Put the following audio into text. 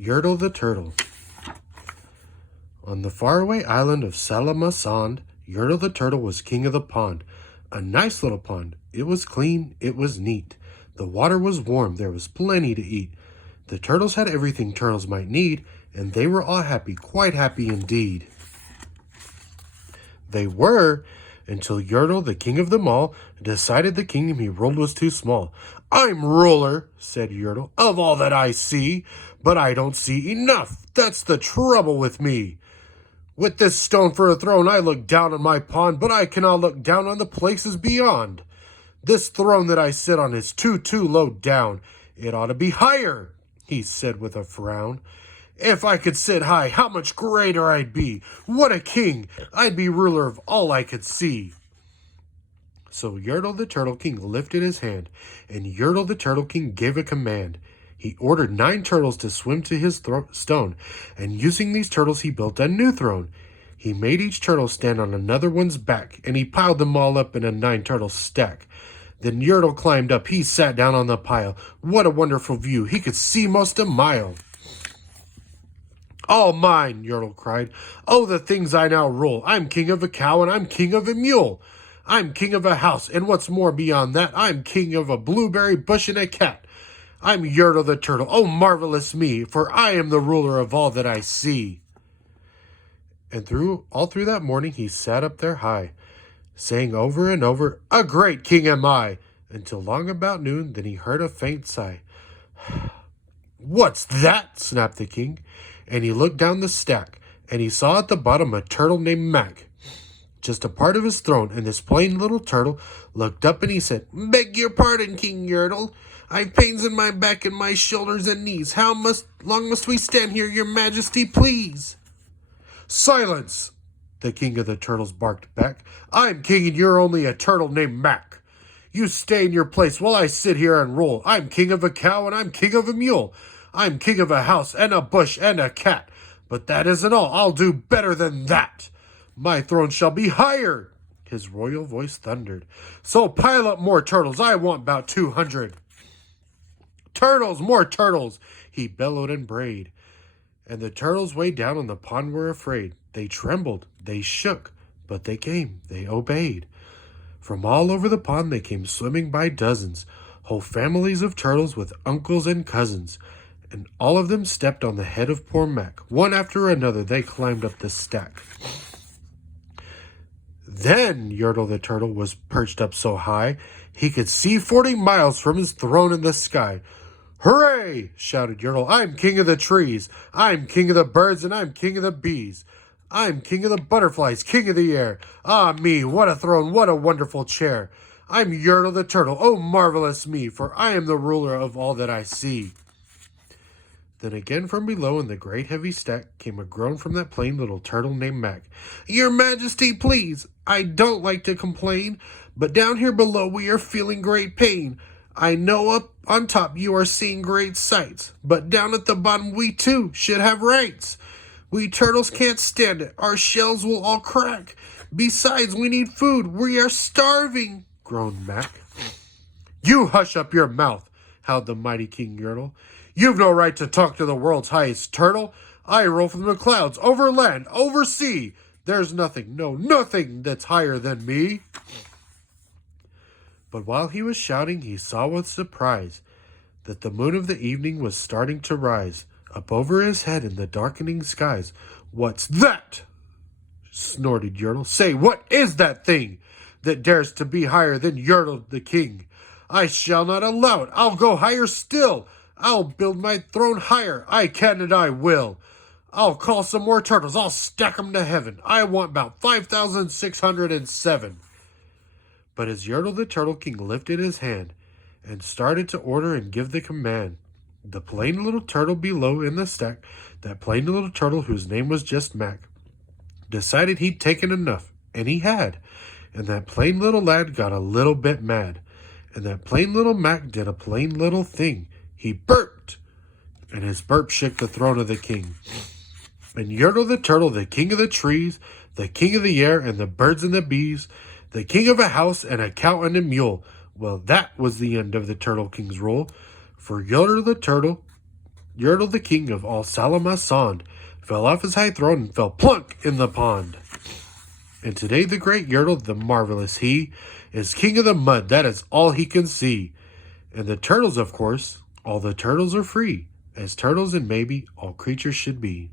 Yertle the Turtle. On the faraway island of Salamasond, Yertle the Turtle was king of the pond. A nice little pond. It was clean, it was neat. The water was warm, there was plenty to eat. The turtles had everything turtles might need, and they were all happy, quite happy indeed. They were, until Yertle, the king of them all, decided the kingdom he ruled was too small. "I'm ruler," said Yertle, "of all that I see, but I don't see enough. That's the trouble with me. With this stone for a throne, I look down on my pond, but I cannot look down on the places beyond. This throne that I sit on is too low down. It ought to be higher," he said with a frown. "If I could sit high, how much greater I'd be. What a king! I'd be ruler of all I could see." So Yertle the Turtle King lifted his hand, and Yertle the Turtle King gave a command. He ordered 9 turtles to swim to his stone, and using these turtles he built a new throne. He made each turtle stand on another one's back, and he piled them all up in a 9-turtle stack. Then Yertle climbed up. He sat down on the pile. What a wonderful view! He could see most a mile. "All mine," Yertle cried. "Oh, the things I now rule. I'm king of a cow, and I'm king of a mule. I'm king of a house, and what's more beyond that, I'm king of a blueberry bush and a cat. I'm Yertle the Turtle. Oh, marvelous me, for I am the ruler of all that I see." And all through that morning he sat up there high, saying over and over, "A great king am I," until long about noon. Then he heard a faint sigh. "What's that?" snapped the king, and he looked down the stack, and he saw at the bottom a turtle named Mac, just a part of his throne, and this plain little turtle looked up and he said, "Beg your pardon, King Yertle. I've pains in my back and my shoulders and knees. How long must we stand here, your majesty, please?" "Silence!" the king of the turtles barked back. "I'm king and you're only a turtle named Mac. You stay in your place while I sit here and rule. I'm king of a cow and I'm king of a mule. I'm king of a house and a bush and a cat. But that isn't all. I'll do better than that. My throne shall be higher," his royal voice thundered. "So pile up more turtles. I want about 200. Turtles, more turtles," he bellowed and brayed. And the turtles way down on the pond were afraid. They trembled, they shook, but they came, they obeyed. From all over the pond they came swimming by dozens, whole families of turtles with uncles and cousins. And all of them stepped on the head of poor Mac. One after another they climbed up the stack. Then Yertle the Turtle was perched up so high he could see 40 miles from his throne in the sky. "Hooray!" shouted Yertle. "I'm king of the trees. I'm king of the birds, and I'm king of the bees. I'm king of the butterflies, king of the air. Ah me, what a throne, what a wonderful chair. I'm Yertle the Turtle. Oh, marvelous me, for I am the ruler of all that I see." Then again from below in the great heavy stack came a groan from that plain little turtle named Mac. "Your Majesty, please, I don't like to complain, but down here below we are feeling great pain. I know up on top you are seeing great sights, but down at the bottom we too should have rights. We turtles can't stand it. Our shells will all crack. Besides, we need food. We are starving," groaned Mac. "You hush up your mouth," howled the mighty King Yertle. "You've no right to talk to the world's highest turtle. I roll from the clouds, over land, over sea. There's nothing, no, nothing that's higher than me." But while he was shouting, he saw with surprise that the moon of the evening was starting to rise up over his head in the darkening skies. "What's that?" snorted Yertle. "Say, what is that thing that dares to be higher than Yertle the king? I shall not allow it. I'll go higher still. I'll build my throne higher. I can and I will. I'll call some more turtles. I'll stack 'em to heaven. I want about 5,607. But as Yertle the Turtle King lifted his hand and started to order and give the command, the plain little turtle below in the stack, that plain little turtle whose name was just Mac, decided he'd taken enough, and he had. And that plain little lad got a little bit mad. And that plain little Mac did a plain little thing. He burped, and his burp shook the throne of the king. And Yertle the Turtle, the king of the trees, the king of the air and the birds and the bees, the king of a house and a cow and a mule. Well, that was the end of the Turtle King's rule. For Yertle the Turtle Yertle, the king of all Salamasond, fell off his high throne and fell plunk in the pond. And today the great Yertle, the marvelous he, is king of the mud, that is all he can see. And the turtles, of course, all the turtles are free, as turtles and maybe all creatures should be.